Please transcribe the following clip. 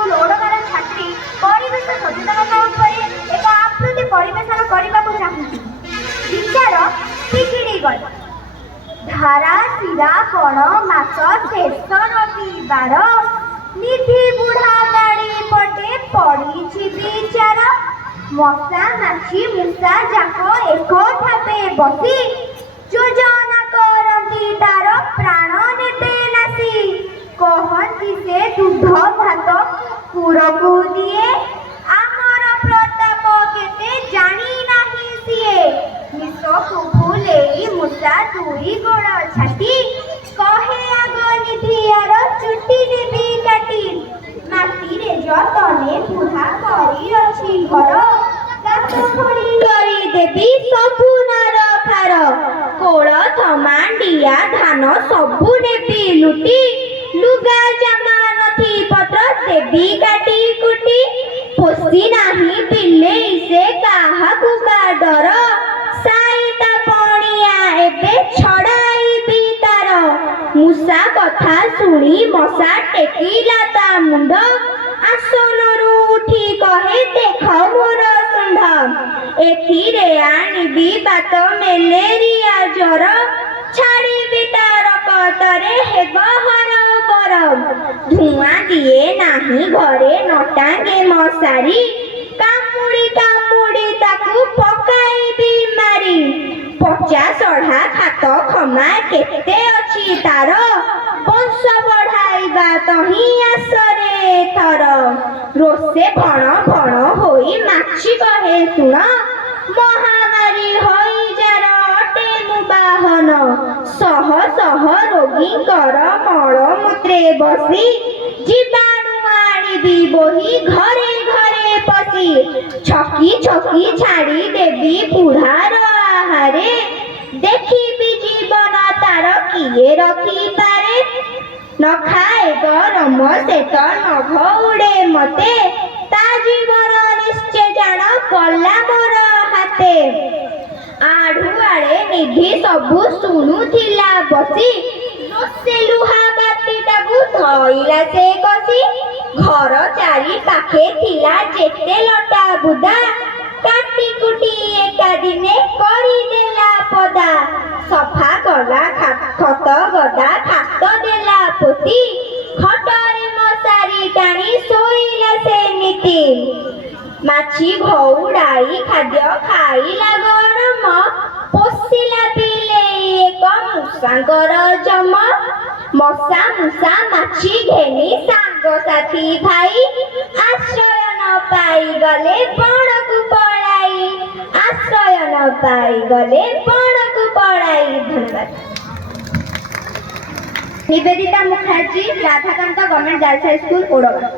High school ଓଡଗାଁର ଛାତ୍ରୀ ପରିବେଶ ସଚେତନତା ଉପରେ ଏକ ଆକୃତି ପରିବେଷଣ କରିବାକୁ ଚାହୁଁଛି। ବିଚାର ବିଗିଡ଼ି ଗଲା। ଧାରା ଶିରା କଣ ମାସ ଶେଷ ରବିବାର ନିଧି ବୁଢା ଗାଡ଼ି ପଟେ ପଡ଼ିଛି ବିଚାର। ମଶା ମାଛି ମୂଷା ଯାକ ଏକଠାବେ ବସି ଯୋଜନା କରନ୍ତି ତାର ପ୍ରାଣ ନେବେ ନାସି। କହନ୍ତି ସେ ଦୁଧ ଭାତ କୁକୁରକୁ ଦିଏ, ଆମର ପ୍ରତାପ କେତେ ଜାଣି ନାହିଁ ସିଏ। ନିଶକୁ ଭୁଲେଇ ମୂଷା ଦୁଇ ଗୋଡ଼ ଛାଟି କହେ ଆଗ ନିଧିଆର ଚୁଟି ନେବି କାଟି। ମାଟିରେ ଯତନେ ବୁଢା କରିଅଛି ଘର, ଗାତ ଖୋଳି କରିଦେବି ସବୁ ନାର ଖାର। କୋଳଥ ମାଣ୍ଡିଆ ଧାନ ସବୁ ନେବି ଲୁଟି, ଲୁଗା ଜାମା ନଥି ପତ୍ର ଦେବି କାଟି କୁଟି। ପୋଷି ନାହିଁ ବିଲେଇ ସେ କାହାକୁ ବା ଡର, ସାଇତା ପଣିଆ ଏବେ ଛଡ଼ାଇବି ତାର। ମୂଷା କଥା ଶୁଣି ମଶା ଟେକିଲା ତା ମୁଣ୍ଡ, ଆସନରୁ ଉଠି କହେ ଦେଖ ମୋର ଷଣ୍ଢ। ଏଥିରେ ଆଣିବି ବାତ ମ୍ୟାଲେରିଆ ଜ୍ୱର, ଛାଡ଼ିବି ତାର କତରେ ହେବ ହରବର। ଧୂଆଁ ଦିଏ ନାହିଁ ଘରେ ନଟାଙ୍ଗେ ମଶାରୀ, କାମୁଡ଼ି କାମୁଡ଼ି ତାକୁ ପକାଇବି ମାରି। ପଚା ସଢ଼ା ଖାତ ଖମା କେତେ ଅଛି ତାର, ବଂଶ ବଢ଼ାଇବା ତହିଁ ଆସରେ ଥର। ରୋଷେ ଭଣ ଭଣ ହୋଇ ମାଛି କହେ ଶୁଣ, ମହାମାରୀ ହଇଜାର ଅଟେ ମୁଁ ବାହନ। ଶହ ଶହ ରୋଗୀଙ୍କର ମଳମୂତ୍ରେ ବସି, ଜୀବାଣୁ ଆଣିବି ବୋହି ଘରେ ଘରେ ପଶି। ଛକି ଛକି ଛାଡ଼ି ଦେବି ବୁଢ଼ାର ଆହାରେ, ଦେଖିବି ଜୀବନ ତାର କିଏ ରଖିପାରେ। ନ ଖାଏ ଗରମ ସେତ ନଭ ଉଡ଼େ ମତେ, ତା ଜୀବନ ନିଶ୍ଚେ ଜାଣ ଗଲା ମୋର ହାତେ। ଆଢ଼ୁଆଳେ ନିଧି ସବୁ ଶୁଣୁଥିଲା ବସି, ରୋଷେ ଲୁହା ବାତିଟାକୁ ଧଇଲା ସେ କଷି। ଘର ଚାରି ପାଖେ ଥିଲା ଯେତେ ଲଟା ବୁଦା, କାଟି କୁଟି ଏକା ଦିନେ କରିଦେଲା ପଦା। ସଫା କଲା ଖତ ଗଦା ଖାତ ଦେଲା ପୋତି, ଖଟରେ ମଶାରୀ ଟାଣି ଶୋଇଲା ସେ ନିତି। ମାଛି ଘଉଡ଼ାଇ ଖାଦ୍ୟ ଖାଇଲା ଗରମ, ପୋଷିଲା ବିଲେଇ ଏକ ମୂଷାଙ୍କର ଜମ। ମଶା ମୂଷା ମାଛି ଘେନି ସାଙ୍ଗସାଥି ଭାଇ, ଆଶ୍ରୟ ନ ପାଇଗଲେ ବଣକୁ ପଳାଇ, ଆଶ୍ରୟ ନ ପାଇଗଲେ ବଣକୁ ପଳାଇ। ଧନ୍ୟବାଦ। Nibedita Mukherjee, Radhakanta government girls high school Odagaon.